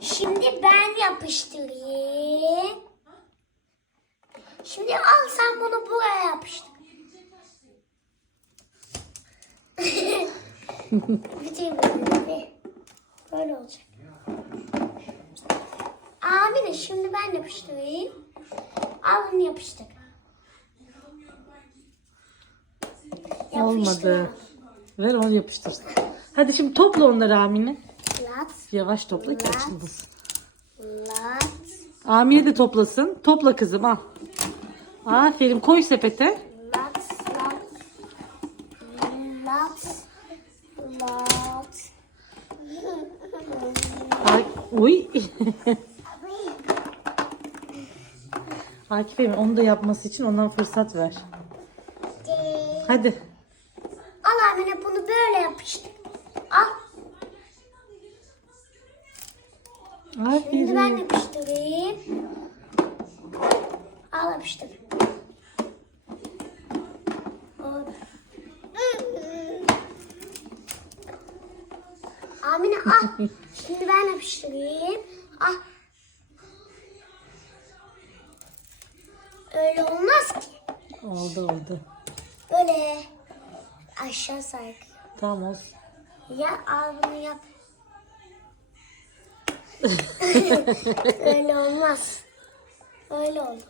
Şimdi ben yapıştırayım. Şimdi al sen bunu buraya yapıştır. Bütün böyle. Böyle olacak. Amine şimdi ben yapıştırayım. Al bunu yapıştır. Olmadı. Ver onu yapıştır. Hadi şimdi topla onları Amine. Lat, Yavaş topla ki açılmasın. lat, Amine de toplasın. Topla kızım al. Aferin koy sepete. lat, lat, lat, lat. Ay, uy. Akif Emin onu da yapması için ondan fırsat ver. Hadi. Al Amine bunu böyle yapıştır. Al. Şimdi ben yapıştırayım. Al yapıştır. Amine al. Şimdi ben yapıştırayım. Al. Öyle olmaz ki. Oldu oldu. Böyle aşağı sark. Tamam olsun. Ya al bunu yap. Öyle olmaz. Öyle olur.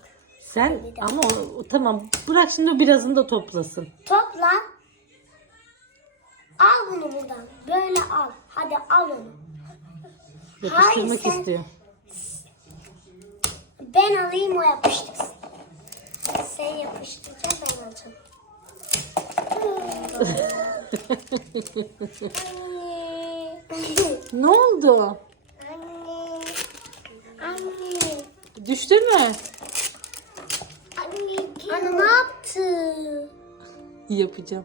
Sen ama o, tamam bırak şimdi o birazını da toplasın. Topla. Al bunu buradan. Böyle al. Hadi al onu. Yapıştırmak sen- istiyor. Ben alayım o yapıştırsın. Sen yapıştıracaksın ben alacağım. Anne. Ne oldu? Anne. Anne. Düştü mü? Anne. Ne yaptı? Yapacağım.